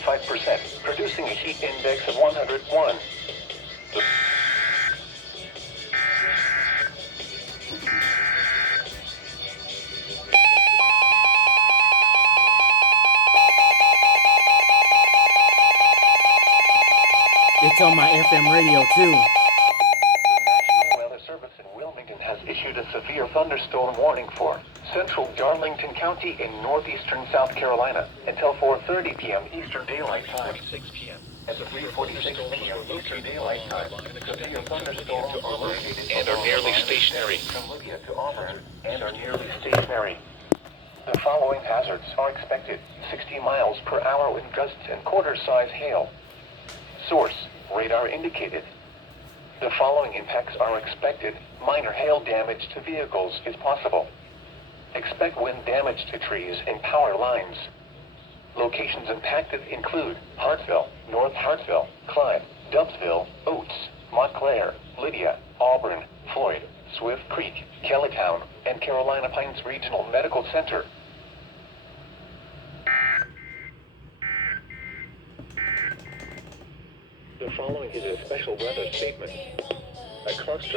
95%, producing a heat index of 101. It's on my FM radio too. The National Weather Service in Wilmington has issued a severe thunderstorm warning for central Wilmington County in northeastern South Carolina until 4:30 p.m. Eastern Daylight Time. 6 p.m. At 3:46 p.m. Eastern Daylight Time, severe thunderstorms are located and are nearly stationary. from Libya to Auburn and are nearly stationary. The following hazards are expected: 60 miles per hour wind gusts and quarter-size hail. Source: radar indicated. The following impacts are expected. Minor hail damage to vehicles is possible. Expect wind damage to trees and power lines. Locations impacted include Hartsville, North Hartsville, Clyde, Dubsville, Oates, Montclair, Lydia, Auburn, Floyd, Swift Creek, Kellytown, and Carolina Pines Regional Medical Center. The following is a special weather statement. A cluster